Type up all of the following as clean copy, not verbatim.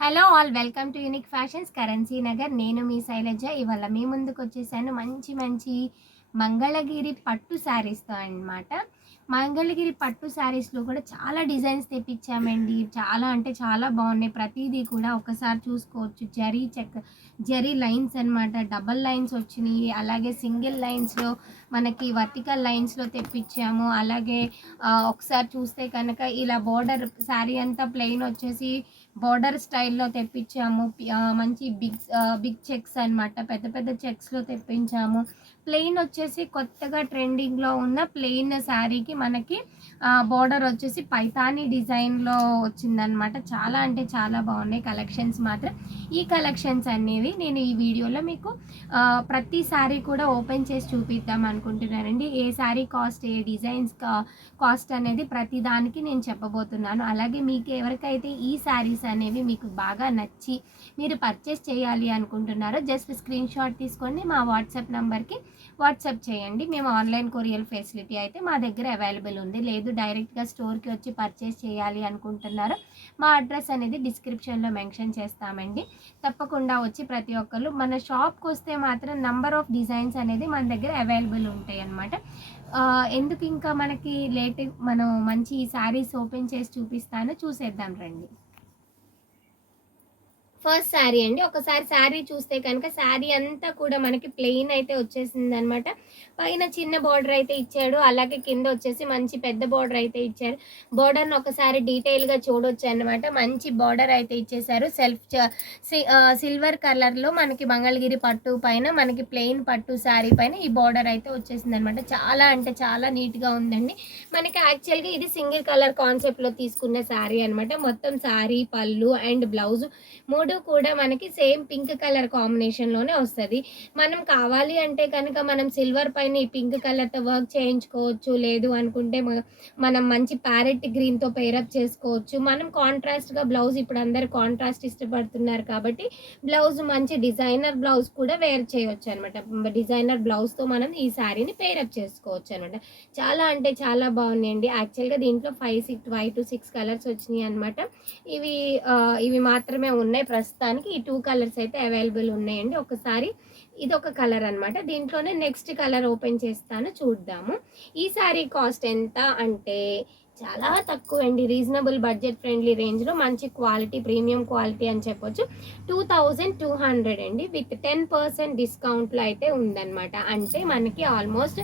Hello all, welcome to unique fashions currency Nagar. నేను మీ శైలజ. ఇవాళ మీ ముందుకు వచ్చేసాను మంచి మంచి మంగళగిరి పట్టు శారీస్తో అన్నమాట. మంగళగిరి పట్టు శారీస్లో కూడా చాలా డిజైన్స్ తెప్పించామండి. చాలా అంటే చాలా బాగున్నాయి. ప్రతిదీ కూడా ఒకసారి చూసుకోవచ్చు. జరీ లైన్స్ అన్నమాట. డబల్ లైన్స్ వచ్చినాయి. అలాగే సింగిల్ లైన్స్లో మనకి వర్టికల్ లైన్స్లో తెప్పించాము. అలాగే ఒకసారి చూస్తే కనుక ఇలా బోర్డర్ శారీ అంతా ప్లెయిన్ వచ్చేసి బోర్డర్ స్టైల్లో తెప్పించాము. మంచి బిగ్ చెక్స్ అన్నమాట. పెద్ద పెద్ద చెక్స్లో తెప్పించాము. ప్లెయిన్ వచ్చేసి కొత్తగా ట్రెండింగ్లో ఉన్న ప్లెయిన్ శారీకి మనకి బోర్డర్ వచ్చేసి పైతానీ డిజైన్లో వచ్చిందనమాట. చాలా అంటే చాలా బాగున్నాయి కలెక్షన్స్ మాత్రం. ఈ కలెక్షన్స్ అనేవి నేను ఈ వీడియోలో మీకు ప్రతి శారీ కూడా ఓపెన్ చేసి చూపిద్దాం అనుకుంటున్నానండి. ఏ శారీ కాస్ట్, ఏ డిజైన్స్ కాస్ట్ అనేది ప్రతి దానికి నేను చెప్పబోతున్నాను. అలాగే మీకు ఎవరికైతే ఈ శారీస్ అనేవి మీకు బాగా నచ్చి మీరు పర్చేస్ చేయాలి అనుకుంటున్నారో జస్ట్ స్క్రీన్ షాట్ తీసుకోండి, మా వాట్సాప్ నెంబర్కి వాట్సాప్ చేయండి. మేము ఆన్లైన్ కొరియర్ ఫెసిలిటీ అయితే మా దగ్గర అవైలబుల్ ఉంది. లేదు డైరెక్ట్గా స్టోర్కి వచ్చి పర్చేస్ చేయాలి అనుకుంటున్నారో మా అడ్రస్ అనేది డిస్క్రిప్షన్లో మెన్షన్ చేస్తామండి. తప్పకుండా వచ్చి ప్రతి ఒక్కరు మన షాప్కి వస్తే మాత్రం నంబర్ ఆఫ్ డిజైన్స్ అనేది మన దగ్గర అవైలబుల్ ఉంటాయి అన్నమాట. ఎందుకు ఇంకా మనకి మనం మంచి శారీస్ ఓపెన్ చేసి చూపిస్తాను, చూసేద్దాం రండి. ఫస్ట్ శారీ అండి. ఒకసారి శారీ చూస్తే కనుక శారీ అంతా కూడా మనకి ప్లెయిన్ అయితే వచ్చేసింది అనమాట. పైన చిన్న బార్డర్ అయితే ఇచ్చాడు. అలాగే కింద వచ్చేసి మంచి పెద్ద బార్డర్ అయితే ఇచ్చారు. బార్డర్ని ఒకసారి డీటెయిల్గా చూడొచ్చు అనమాట. మంచి బార్డర్ అయితే ఇచ్చేసారు. సిల్వర్ కలర్లో మనకి మంగళగిరి పట్టు పైన మనకి ప్లెయిన్ పట్టు శారీ పైన ఈ బార్డర్ అయితే వచ్చేసింది అనమాట. చాలా అంటే చాలా నీట్గా ఉందండి. మనకి యాక్చువల్గా ఇది సింగిల్ కలర్ కాన్సెప్ట్లో తీసుకున్న శారీ అనమాట. మొత్తం శారీ, పళ్ళు అండ్ బ్లౌజ్ మూడు కూడా మనకి సేమ్ పింక్ కలర్ కాంబినేషన్లోనే వస్తుంది. మనం కావాలి అంటే కనుక మనం సిల్వర్ పైన ఈ పింక్ కలర్తో వర్క్ చేయించుకోవచ్చు. లేదు అనుకుంటే మనం మంచి ప్యారెట్ గ్రీన్తో పేరప్ చేసుకోవచ్చు. మనం కాంట్రాస్ట్గా బ్లౌజ్, ఇప్పుడు అందరు కాంట్రాస్ట్ ఇష్టపడుతున్నారు కాబట్టి బ్లౌజ్ మంచి డిజైనర్ బ్లౌజ్ కూడా వేర్ చేయవచ్చు అనమాట. డిజైనర్ బ్లౌజ్తో మనం ఈ శారీని పేరప్ చేసుకోవచ్చు అనమాట. చాలా అంటే చాలా బాగున్నాయండి. యాక్చువల్గా దీంట్లో 5 to 6 కలర్స్ వచ్చినాయి అనమాట. ఇవి మాత్రమే ఉన్నాయి ప్రస్తుతానికి. ఈ 2 కలర్స్ అయితే అవైలబుల్ ఉన్నాయండి. ఒకసారి ఇదొక కలర్ అనమాట. దీంట్లోనే నెక్స్ట్ కలర్ ఓపెన్ చేస్తాను, చూద్దాము. ఈ శారీ కాస్ట్ ఎంత అంటే చాలా తక్కువ అండి. రీజనబుల్ బడ్జెట్ ఫ్రెండ్లీ రేంజ్లో మంచి క్వాలిటీ, ప్రీమియం క్వాలిటీ అని చెప్పొచ్చు. 2200 అండి. విత్ 10% డిస్కౌంట్లో అయితే ఉందన్నమాట. అంటే మనకి ఆల్మోస్ట్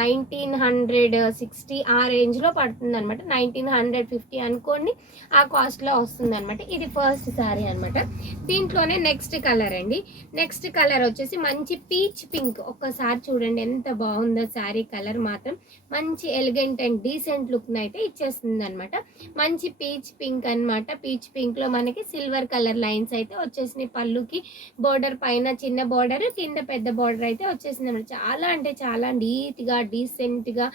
1960 ఆ రేంజ్లో పడుతుంది అనమాట. 1950 అనుకోండి, ఆ కాస్ట్లో వస్తుంది అనమాట. ఇది ఫస్ట్ శారీ అనమాట. దీంట్లోనే నెక్స్ట్ కలర్ అండి. నెక్స్ట్ కలర్ వచ్చేసి మంచి పీచ్ పింక్. ఒక్కసారి చూడండి ఎంత బాగుందో శారీ కలర్ మాత్రం. మంచి ఎలిగెంట్ అండ్ డీసెంట్ లుక్ని అయితే ఇచ్చేస్తుంది అనమాట. మంచి పీచ్ పింక్ అనమాట. పీచ్ పింక్లో మనకి సిల్వర్ కలర్ లైన్స్ అయితే వచ్చేసినాయి. పళ్ళుకి బోర్డర్ పైన చిన్న బోర్డర్, కింద పెద్ద బోర్డర్ అయితే వచ్చేసింది అనమాట. చాలా అంటే చాలా నీట్గా, డీసెంట్గా,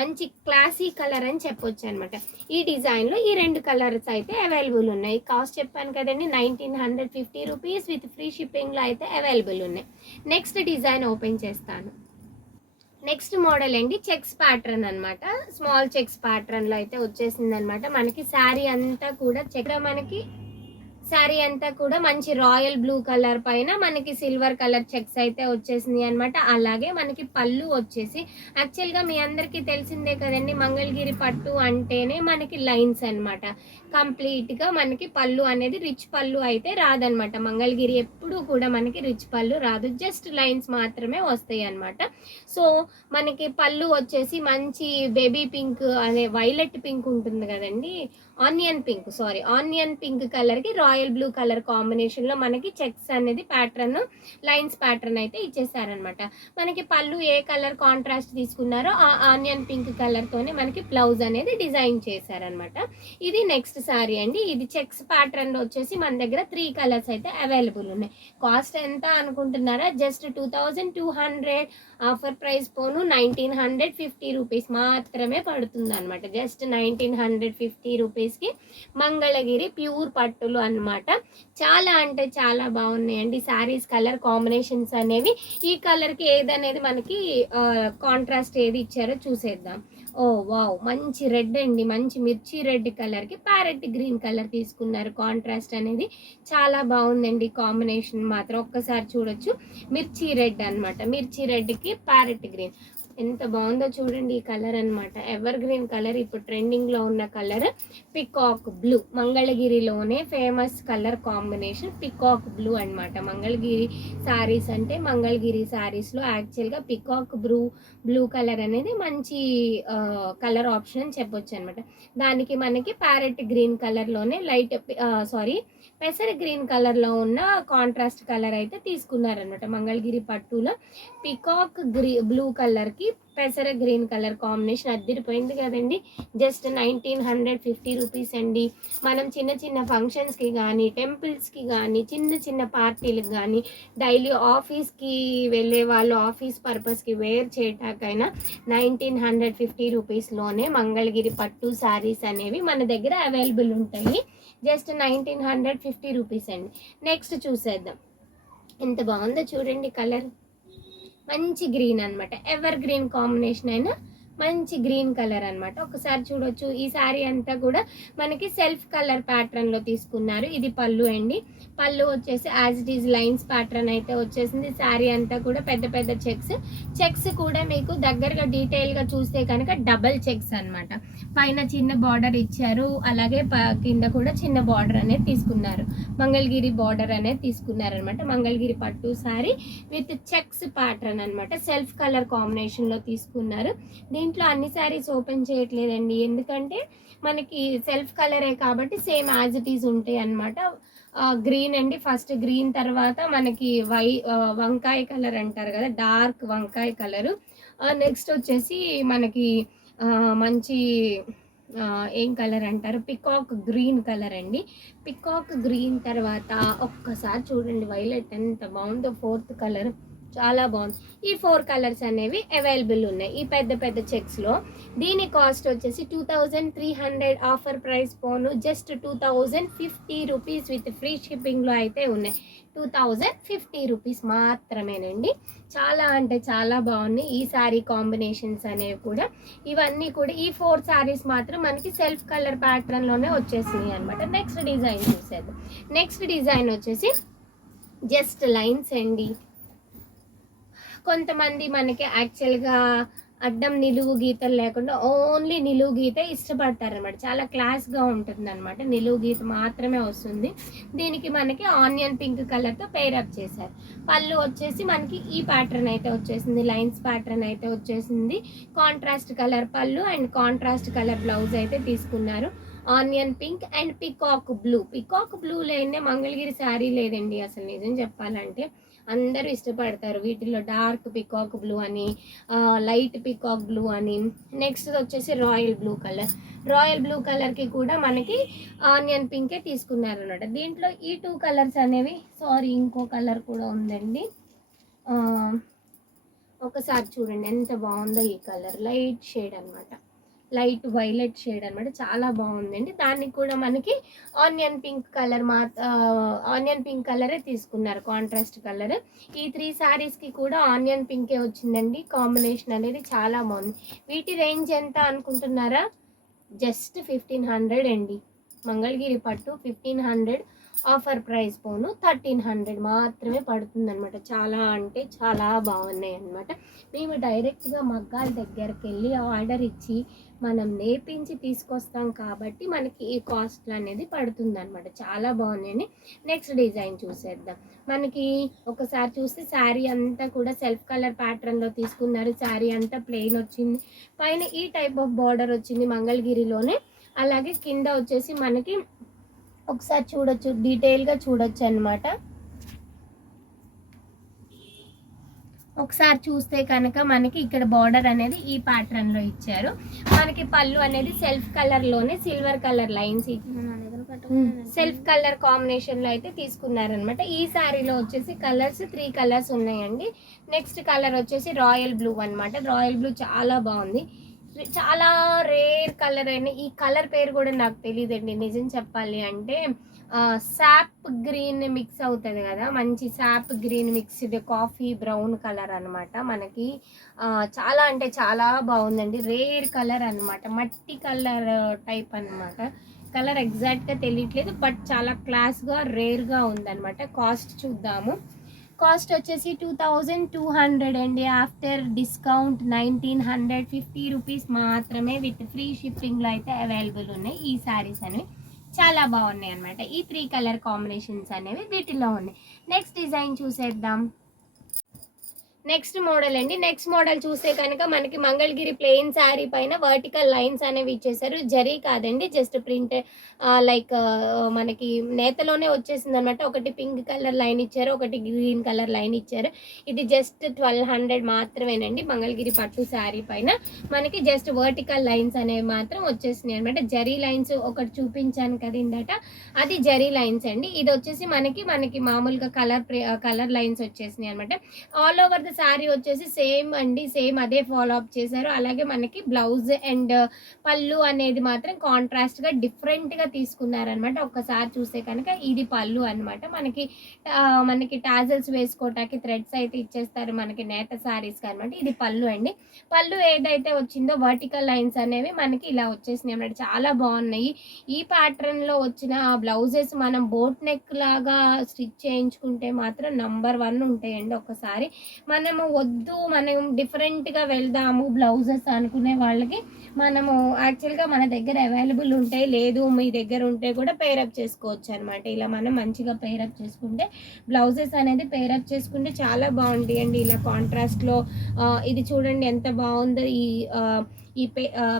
మంచి క్లాసీ కలర్ అని చెప్పొచ్చు అనమాట. ఈ డిజైన్లో ఈ 2 కలర్స్ అయితే అవైలబుల్ ఉన్నాయి. కాస్ట్ చెప్పాను కదండి, 1950 రూపీస్ విత్ ఫ్రీ షిప్పింగ్లో అయితే అవైలబుల్ ఉన్నాయి. నెక్స్ట్ డిజైన్ ఓపెన్ చేస్తాను. నెక్స్ట్ మోడల్ అండి, చెక్స్ ప్యాటర్న్ అనమాట. స్మాల్ చెక్స్ ప్యాటర్న్లో అయితే వచ్చేసింది అనమాట. మనకి శారీ అంతా కూడా మనకి శారీ అంతా కూడా మంచి రాయల్ బ్లూ కలర్ పైన మనకి సిల్వర్ కలర్ చెక్స్ అయితే వచ్చేసింది అనమాట. అలాగే మనకి పళ్ళు వచ్చేసి యాక్చువల్గా మీ అందరికీ తెలిసిందే కదండి, మంగళగిరి పట్టు అంటేనే మనకి లైన్స్ అనమాట. కంప్లీట్గా మనకి పళ్ళు అనేది రిచ్ పళ్ళు అయితే రాదనమాట. మంగళగిరి ఎప్పుడు కూడా మనకి రిచ్ పళ్ళు రాదు, జస్ట్ లైన్స్ మాత్రమే వస్తాయి అనమాట. సో మనకి పళ్ళు వచ్చేసి మంచి బేబీ పింక్ అనే వైలెట్ పింక్ ఉంటుంది కదండి, ఆనియన్ పింక్ కలర్కి రాయల్ బ్లూ కలర్ కాంబినేషన్లో మనకి చెక్స్ అనేది ప్యాటర్న్, లైన్స్ ప్యాటర్న్ అయితే ఇచ్చేసారనమాట. మనకి పళ్ళు ఏ కలర్ కాంట్రాస్ట్ తీసుకున్నారో ఆ ఆనియన్ పింక్ కలర్తోనే మనకి బ్లౌజ్ అనేది డిజైన్ చేశారనమాట. ఇది నెక్స్ట్ శారీ అండి. ఇది చెక్స్ ప్యాటర్న్లో వచ్చేసి మన దగ్గర 3 కలర్స్ అయితే అవైలబుల్ ఉన్నాయి. కాస్ట్ ఎంత అనుకుంటున్నారా? జస్ట్ 2200. ఆఫర్ ప్రైస్ పోను 1950 రూపీస్ మాత్రమే పడుతుంది అనమాట. జస్ట్ 1950 రూపీస్కి మంగళగిరి ప్యూర్ పట్టులు అనమాట. చాలా అంటే చాలా బాగున్నాయండి శారీస్. కలర్ కాంబినేషన్స్ అనేవి ఈ కలర్కి ఏదనేది మనకి కాంట్రాస్ట్ ఏది ఇచ్చారో చూసేద్దాం. ఓ వావ్! మంచి రెడ్ అండి. మంచి మిర్చి రెడ్ కలర్‌కి ప్యారెట్ గ్రీన్ కలర్ తీసుకున్నారు. కాంట్రాస్ట్ అనేది చాలా బావుందండి. కాంబినేషన్ మాత్రం ఒక్కసారి చూడొచ్చు. మిర్చి రెడ్ అన్నమాట. మిర్చి రెడ్‌కి ప్యారెట్ గ్రీన్. ఎంత బావుందో చూడండి ఈ కలర్ అన్నమాట. ఎవర్ గ్రీన్ కలర్ ఇప్పుడు ట్రెండింగ్‌లో ఉన్న కలర్ పికాక్ బ్లూ. మంగళగిరిలోనే famous colour combination peacock blue అన్నమాట. మంగళగిరి శారీస్ అంటే మంగళగిరి శారీస్‌లో యాక్చువల్‌గా పికాక్ బ్లూ కలర్ అనేది మంచి కలర్ ఆప్షన్ అని చెప్పొచ్చనమాట. దానికి మనకి ప్యారెట్ గ్రీన్ కలర్‌లోనే పెసర గ్రీన్ కలర్‌లో ఉన్న కాంట్రాస్ట్ కలర్ అయితే తీసుకున్నారనమాట. మంగళగిరి పట్టులో పికాక్ బ్లూ కలర్‌కి పెసర గ్రీన్ కలర్ కాంబినేషన్ అద్దిరిపోయింది కదండి. జస్ట్ 1950 రూపీస్ అండి. మనం చిన్న చిన్న ఫంక్షన్స్‌కి కానీ, టెంపుల్స్‌కి కానీ, చిన్న చిన్న పార్టీలకు కానీ, డైలీ ఆఫీస్‌కి వెళ్ళే వాళ్ళు ఆఫీస్ పర్పస్‌కి వేర్ చేయటాకైనా 1950 రూపీస్‌లోనే మంగళగిరి పట్టు శారీస్ అనేవి మన దగ్గర అవైలబుల్ ఉంటాయి. జస్ట్ 1950 రూపీస్ అండి. నెక్స్ట్ చూసేద్దాం. ఎంత బాగుందో చూడండి కలర్. మంచి గ్రీన్ అన్నమాట. ఎవర్ గ్రీన్ కాంబినేషన్ అయినా మంచి గ్రీన్ కలర్ అన్నమాట. ఒకసారి చూడొచ్చు. ఈ శారీ అంతా కూడా మనకి సెల్ఫ్ కలర్ ప్యాటర్న్ లో తీసుకున్నారు. ఇది పళ్ళు అండి. పళ్ళు వచ్చేసి as it is lines pattern అయితే వచ్చేసింది. శారీ అంతా కూడా పెద్ద పెద్ద చెక్స్ కూడా మీకు దగ్గరగా డీటెయిల్ గా చూస్తే కనుక డబల్ చెక్స్ అన్నమాట. పైన చిన్న బార్డర్ ఇచ్చారు, అలాగే కింద కూడా చిన్న బార్డర్ అనేది తీసుకున్నారు. మంగళగిరి బార్డర్ అనేది తీసుకున్నారు అనమాట. మంగళగిరి పట్టు శారీ విత్ చెక్స్ ప్యాటర్న్ అన్నమాట. సెల్ఫ్ కలర్ కాంబినేషన్ లో తీసుకున్నారు. దీంట్లో అన్ని శారీస్ ఓపెన్ చేయట్లేదండి, ఎందుకంటే మనకి సెల్ఫ్ కలరే కాబట్టి సేమ్ యాజ్ ఇట్ ఈజ్ ఉంటాయి అన్నమాట. గ్రీన్ అండి. ఫస్ట్ గ్రీన్ తర్వాత మనకి వంకాయ కలర్ అంటారు కదా, డార్క్ వంకాయ కలరు. నెక్స్ట్ వచ్చేసి మనకి మంచి ఏం కలర్ అంటారు, పికాక్ గ్రీన్ కలర్ అండి. పికాక్ గ్రీన్ తర్వాత ఒక్కసారి చూడండి వైలెట్ ఎంత బాగుందో, ఫోర్త్ కలర్ చాలా బాగుంది. ఈ 4 కలర్స్ అనేవి అవైలబుల్ ఉన్నాయి ఈ పెద్ద పెద్ద చెక్స్లో. దీని కాస్ట్ వచ్చేసి 2300 ఆఫర్ ప్రైస్ పోను జస్ట్ 2050 రూపీస్ విత్ ఫ్రీ షిప్పింగ్లో అయితే ఉన్నాయి. 2050 రూపీస్ మాత్రమేనండి. చాలా అంటే చాలా బాగున్నాయి ఈ శారీ కాంబినేషన్స్ అనేవి కూడా. ఇవన్నీ కూడా ఈ 4 శారీస్ మాత్రం మనకి సెల్ఫ్ కలర్ ప్యాటర్న్లోనే వచ్చేసినాయి అనమాట. నెక్స్ట్ డిజైన్ చూసేద్దాం. నెక్స్ట్ డిజైన్ వచ్చేసి జస్ట్ లైన్స్ అండి. కొంతమంది మనకి యాక్చువల్గా అడ్డం నిలువు గీతలు లేకుండా ఓన్లీ నిలువు గీత ఇష్టపడతారు అనమాట. చాలా క్లాస్గా ఉంటుంది అనమాట. నిలువు గీత మాత్రమే వస్తుంది. దీనికి మనకి ఆనియన్ పింక్ కలర్తో పేరప్ చేశారు. పళ్ళు వచ్చేసి మనకి ఈ ప్యాటర్న్ అయితే వచ్చేసింది, లైన్స్ ప్యాటర్న్ అయితే వచ్చేసింది. కాంట్రాస్ట్ కలర్ పళ్ళు అండ్ కాంట్రాస్ట్ కలర్ బ్లౌజ్ అయితే తీసుకున్నారు. Onion pink and peacock blue లేనే మంగళగిరి శారీ లేదండి అసలు, నిజం చెప్పాలంటే. అందరూ ఇష్టపడతారు వీటిలో డార్క్ పికాక్ బ్లూ అని, లైట్ పికాక్ బ్లూ అని. నెక్స్ట్ వచ్చేసి రాయల్ బ్లూ కలర్కి కూడా మనకి ఆనియన్ పింకే తీసుకున్నారు అన్నమాట. దీంట్లో ఈ 2 కలర్స్ అనేవి, ఇంకో కలర్ కూడా ఉందండి. ఒకసారి చూడండి ఎంత బాగుందో ఈ కలర్. లైట్ షేడ్ అనమాట, లైట్ వైలెట్ షేడ్ అనమాట. చాలా బాగుందండి. దానికి కూడా మనకి ఆనియన్ పింక్ కలరే తీసుకున్నారు, కాంట్రాస్ట్ కలర్. ఈ 3 శారీస్కి కూడా ఆనియన్ పింకే వచ్చిందండి. కాంబినేషన్ అనేది చాలా బాగుంది. వీటి రేంజ్ ఎంత అనుకుంటున్నారా? జస్ట్ 1500 అండి. మంగళగిరి పట్టు 1500 ఆఫర్ ప్రైస్ పోను 1300 మాత్రమే పడుతుంది అనమాట. చాలా అంటే చాలా బాగున్నాయి అనమాట. మేము డైరెక్ట్గా మగ్గాల దగ్గరికి వెళ్ళి ఆర్డర్ ఇచ్చి మనం నేర్పించి తీసుకొస్తాం కాబట్టి మనకి ఈ కాస్ట్ అనేది పడుతుంది అనమాట. చాలా బాగున్నాయండి. నెక్స్ట్ డిజైన్ చూసేద్దాం. మనకి ఒకసారి చూస్తే శారీ అంతా కూడా సెల్ఫ్ కలర్ ప్యాటర్న్లో తీసుకున్నారు. శారీ అంతా ప్లెయిన్ వచ్చింది. పైన ఈ టైప్ ఆఫ్ బార్డర్ వచ్చింది మంగళగిరిలోనే. అలాగే కింద వచ్చేసి మనకి ఒకసారి చూడొచ్చు, డీటెయిల్గా చూడొచ్చు అనమాట. ఒకసారి చూస్తే కనుక మనకి ఇక్కడ బార్డర్ అనేది ఈ ప్యాటర్న్లో ఇచ్చారు. మనకి పళ్ళు అనేది సెల్ఫ్ కలర్లోనే silver colour lines self colour కాంబినేషన్లో అయితే తీసుకున్నారనమాట. ఈ శారీలో వచ్చేసి 3 కలర్స్ ఉన్నాయండి. నెక్స్ట్ కలర్ వచ్చేసి రాయల్ బ్లూ అనమాట. రాయల్ బ్లూ చాలా బాగుంది. చాలా రేర్ కలర్ అయిన ఈ కలర్ పేరు కూడా నాకు తెలియదండి నిజం చెప్పాలి అంటే. సాప్ గ్రీన్ మిక్స్ అవుతుంది కదా, మంచి sap green mixed coffee brown colour అనమాట మనకి. చాలా అంటే చాలా బాగుందండి, రేర్ కలర్ అనమాట, మట్టి కలర్ టైప్ అనమాట. కలర్ ఎగ్జాక్ట్గా తెలియట్లేదు బట్ చాలా క్లాస్గా రేర్గా ఉందన్నమాట. కాస్ట్ చూద్దాము. కాస్ట్ వచ్చేసి 2200 అండి. ఆఫ్టర్ డిస్కౌంట్ 1950 రూపీస్ మాత్రమే. విత్ ఫ్రీ షిప్పింగ్లో అయితే అవైలబుల్ ఉన్నాయి ఈ శారీస్ అనేవి. చాలా బాగున్నాయి అనమాట. ఈ 3 కలర్ కాంబినేషన్స్ అనేవి వీటిలో ఉన్నాయి. నెక్స్ట్ డిజైన్ చూసేద్దాం. నెక్స్ట్ మోడల్ అండి. నెక్స్ట్ మోడల్ చూస్తే కనుక మనకి మంగళగిరి ప్లెయిన్ శారీ పైన వర్టికల్ లైన్స్ అనేవి ఇచ్చేసారు. జరీ కాదండి, జస్ట్ ప్రింట్ లైక్ మనకి నేతలోనే వచ్చేసింది అనమాట. ఒకటి పింక్ కలర్ లైన్ ఇచ్చారు, ఒకటి గ్రీన్ కలర్ లైన్ ఇచ్చారు. ఇది జస్ట్ 1200 మాత్రమేనండి. మంగళగిరి పట్టు శారీ పైన మనకి జస్ట్ వర్టికల్ లైన్స్ అనేవి మాత్రం వచ్చేసినాయి అనమాట. జరీ లైన్స్ ఒకటి చూపించాను కదా ఇందాట, అది జరీ లైన్స్ అండి. ఇది వచ్చేసి మనకి మామూలుగా కలర్ లైన్స్ వచ్చేసినాయి అనమాట. ఆల్ ఓవర్ ద శారీ వచ్చేసి సేమ్ అండి, సేమ్ అదే ఫాలో అప్ చేశారు. అలాగే మనకి బ్లౌజ్ అండ్ పళ్ళు అనేది మాత్రం కాంట్రాస్ట్ గా డిఫరెంట్ గా తీసుకున్నారనమాట. ఒక్కసారి చూస్తే కనుక ఇది పళ్ళు అనమాట. మనకి టాజల్స్ వేసుకోవటానికి థ్రెడ్స్ అయితే ఇచ్చేస్తారు మనకి నేత శారీస్ అనమాట. ఇది పళ్ళు అండి. పళ్ళు ఏదైతే వచ్చిందో వర్టికల్ లైన్స్ అనేవి మనకి ఇలా వచ్చేసినాయి అనమాట. చాలా బాగున్నాయి. ఈ ప్యాటర్న్ లో వచ్చిన బ్లౌజెస్ మనం బోట్ నెక్ లాగా స్టిచ్ చేయించుకుంటే మాత్రం నంబర్ 1 ఉంటాయండి. ఒక్కసారి మనం డిఫరెంట్గా వెళ్దాము బ్లౌజెస్ అనుకునే వాళ్ళకి మనము యాక్చువల్గా మన దగ్గర అవైలబుల్ ఉంటాయి, లేదు మీ దగ్గర ఉంటే కూడా పేరప్ చేసుకోవచ్చు అనమాట. ఇలా మనం మంచిగా పేరప్ చేసుకుంటే బ్లౌజెస్ అనేది పేరప్ చేసుకుంటే చాలా బాగుంటాయండి. ఇలా కాంట్రాస్ట్లో ఇది చూడండి ఎంత బాగుందో. ఈ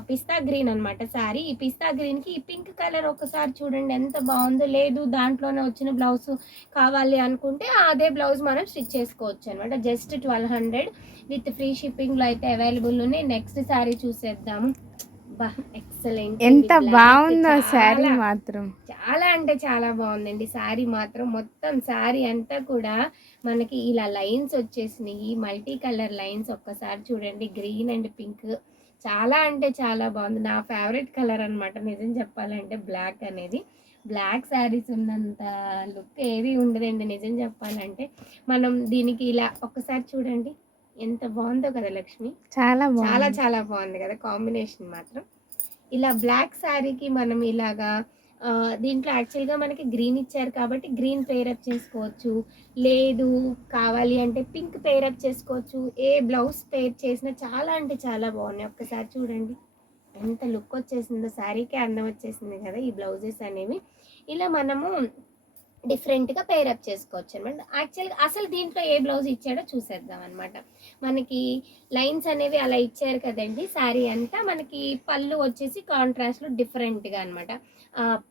పిస్తా గ్రీన్ అనమాట శారీ. ఈ పిస్తా గ్రీన్కి ఈ పింక్ కలర్ ఒకసారి చూడండి ఎంత బాగుందో. లేదు దాంట్లోనే వచ్చిన బ్లౌజ్ కావాలి అనుకుంటే అదే బ్లౌజ్ మనం స్టిచ్ చేసుకోవచ్చు అనమాట. జస్ట్ 1200 విత్ ఫ్రీ షిప్పింగ్లో అయితే అవైలబుల్ ఉన్నాయి. నెక్స్ట్ శారీ చూసేద్దాము. ఎక్సలెంట్, ఎంత బాగుందో శారీ మాత్రం. చాలా అంటే చాలా బాగుందండి శారీ మాత్రం. మొత్తం శారీ అంతా కూడా మనకి ఇలా లైన్స్ వచ్చేసినాయి, మల్టీ కలర్ లైన్స్. ఒక్కసారి చూడండి, గ్రీన్ అండ్ పింక్. చాలా అంటే చాలా బాగుంది. నా ఫేవరెట్ కలర్ అనమాట నిజం చెప్పాలంటే. బ్లాక్ అనేది, బ్లాక్ శారీస్ ఉన్నంత లుక్ ఏది ఉండదండి నిజం చెప్పాలంటే. మనం దీనికి ఇలా ఒక్కసారి చూడండి ఎంత బాగుందో కదా లక్ష్మి. చాలా చాలా చాలా బాగుంది కదా కాంబినేషన్ మాత్రం. ఇలా బ్లాక్ శారీకి మనం ఇలాగా దీంట్లో యాక్చువల్గా మనకి గ్రీన్ ఇచ్చారు కాబట్టి గ్రీన్ పేరప్ చేసుకోవచ్చు, లేదు కావాలి అంటే పింక్ పేరప్ చేసుకోవచ్చు. ఏ బ్లౌజ్ పేర్ చేసినా చాలా అంటే చాలా బాగున్నాయి. ఒక్కసారి చూడండి ఎంత లుక్ వచ్చేసిందో, శారీకే అందం వచ్చేసింది కదా ఈ బ్లౌజెస్ అనేవి. ఇలా మనము డిఫరెంట్గా పేరప్ చేసుకోవచ్చు అనమాట. యాక్చువల్గా అసలు దీంట్లో ఏ బ్లౌజ్ ఇచ్చాడో చూసేద్దాం అనమాట. మనకి లైన్స్ అనేవి అలా ఇచ్చారు కదండి. శారీ అంతా మనకి పళ్ళు వచ్చేసి కాంట్రాస్ట్లో డిఫరెంట్గా అనమాట.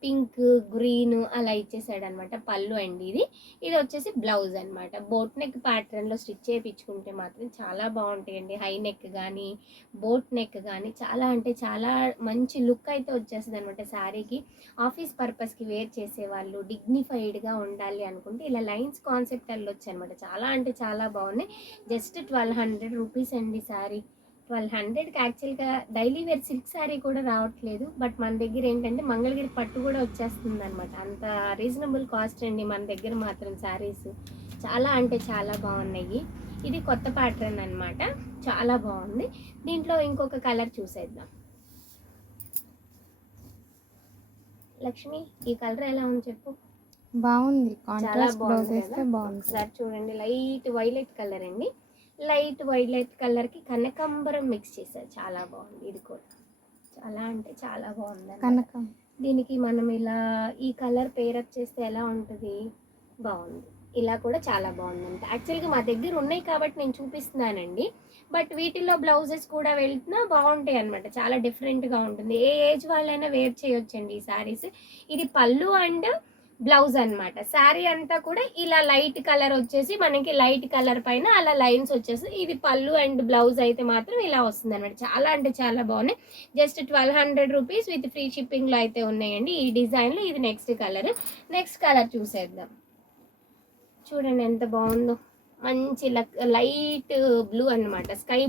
పింక్ గ్రీన్ అలా ఇచ్చేసాడు అనమాట పళ్ళు అండి. ఇది వచ్చేసి బ్లౌజ్ అనమాట. బోట్ నెక్ ప్యాటర్న్లో స్టిచ్ చేయించుకుంటే మాత్రం చాలా బాగుంటాయండి. హై నెక్ కానీ బోట్ నెక్ కానీ చాలా అంటే చాలా మంచి లుక్ అయితే వచ్చేస్తుంది అనమాట శారీకి. ఆఫీస్ పర్పస్కి వేర్ చేసేవాళ్ళు డిగ్నిఫైడ్గా ఉండాలి అనుకుంటే ఇలా లైన్స్ కాన్సెప్ట్ వెళ్ళొచ్చు అనమాట. చాలా అంటే చాలా బాగున్నాయి. జస్ట్ 1200 రూపీస్ అండి శారీ. 1200కి యాక్చువల్గా డైలీ వేర్ సిల్క్ శారీ కూడా రావట్లేదు. బట్ మన దగ్గర ఏంటంటే మంగళగిరి పట్టు కూడా వచ్చేస్తుంది అనమాట. అంత రీజనబుల్ కాస్ట్ అండి మన దగ్గర మాత్రం శారీస్. చాలా అంటే చాలా బాగున్నాయి. ఇది కొత్త ప్యాటర్న్ అనమాట, చాలా బాగుంది. దీంట్లో ఇంకొక కలర్ చూసేద్దాం. లక్ష్మి ఈ కలర్ ఎలా ఉంది చెప్పు. బాగుంది, చాలా బాగుంది. ఒకసారి చూడండి, లైట్ వైలెట్ కలర్ అండి. లైట్ వైలెట్ కలర్కి కనకాంబరం మిక్స్ చేశారు. చాలా బాగుంది. ఇది కూడా చాలా అంటే చాలా బాగుంది. కనకం దీనికి మనం ఇలా ఈ కలర్ పేరప్ చేస్తే ఎలా ఉంటుంది, బాగుంది. ఇలా కూడా చాలా బాగుందంట. యాక్చువల్గా మా దగ్గర ఉన్నాయి కాబట్టి నేను చూపిస్తున్నానండి. బట్ వీటిల్లో బ్లౌజెస్ కూడా వెళ్తున్నా బాగుంటాయి అనమాట. చాలా డిఫరెంట్గా ఉంటుంది. ఏ ఏజ్ వాళ్ళైనా వేర్ చేయొచ్చండి ఈ శారీస్. ఇది పళ్ళు అండ్ బ్లౌజ్ అనమాట. శారీ అంతా కూడా ఇలా లైట్ కలర్ వచ్చేసి మనకి లైట్ కలర్ పైన అలా లైన్స్ వచ్చేసి ఇది పళ్ళు అండ్ బ్లౌజ్ అయితే మాత్రం ఇలా వస్తుంది అనమాట. చాలా అంటే చాలా బాగున్నాయి. జస్ట్ 1200 రూపీస్ విత్ ఫ్రీ షిప్పింగ్లో అయితే ఉన్నాయండి ఈ డిజైన్లో. ఇది నెక్స్ట్ కలర్ చూసేద్దాం. చూడండి ఎంత బాగుందో. మంచి లైట్ బ్లూ అనమాట, sky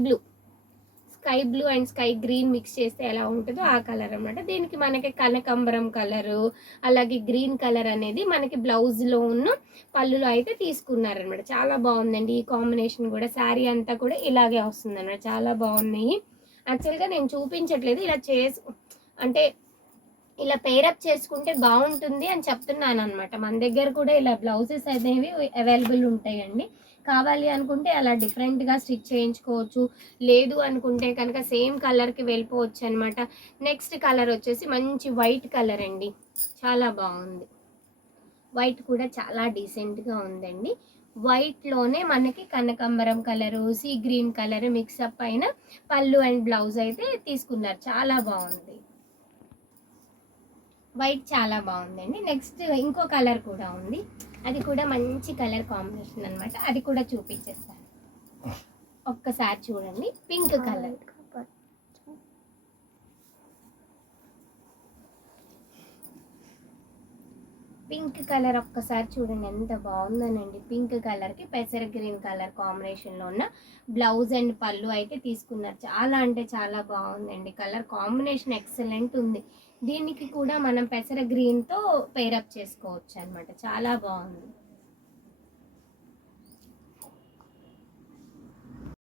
sky blue and sky green mix చేస్తే ఎలా ఉంటుందో ఆ కలర్ అనమాట. దీనికి మనకి కనకంబరం కలరు అలాగే గ్రీన్ కలర్ అనేది మనకి బ్లౌజ్లో ఉన్న పళ్ళులో అయితే తీసుకున్నారనమాట. చాలా బాగుందండి ఈ కాంబినేషన్ కూడా. శారీ అంతా కూడా ఇలాగే వస్తుంది అనమాట. చాలా బాగున్నాయి. యాక్చువల్గా నేను చూపించట్లేదు, ఇలా అంటే ఇలా పేరప్ చేసుకుంటే బాగుంటుంది అని చెప్తున్నాను అనమాట. మన దగ్గర కూడా ఇలా బ్లౌజెస్ అనేవి అవైలబుల్ ఉంటాయండి. కావాలి అనుకుంటే అలా డిఫరెంట్గా స్టిచ్ చేయించుకోవచ్చు. లేదు అనుకుంటే కనుక సేమ్ కలర్కి వెళ్ళిపోవచ్చు అనమాట. నెక్స్ట్ కలర్ వచ్చేసి మంచి వైట్ కలర్ అండి. చాలా బాగుంది. వైట్ కూడా చాలా డీసెంట్గా ఉందండి. వైట్లోనే మనకి కనకంబరం colour, sea green colour mix up అయిన పళ్ళు అండ్ బ్లౌజ్ అయితే తీసుకున్నారు. చాలా బాగుంది. వైట్ చాలా బాగుందండి. నెక్స్ట్ ఇంకో కలర్ కూడా ఉంది, అది కూడా మంచి కలర్ కాంబినేషన్ అనమాట. అది కూడా చూపించేస్తాను, ఒక్కసారి చూడండి. పింక్ కలర్, పింక్ కలర్ ఒక్కసారి చూడండి ఎంత బాగుందనండి. పింక్ కలర్కి పెసర గ్రీన్ కలర్ కాంబినేషన్లో ఉన్న బ్లౌజ్ అండ్ పళ్ళు అయితే తీసుకున్నారు. చాలా అంటే చాలా బాగుందండి. కలర్ కాంబినేషన్ ఎక్సలెంట్ ఉంది. దీనికి కూడా మనం పెసర గ్రీన్తో పేరప్ చేసుకోవచ్చు అనమాట. చాలా బాగుంది.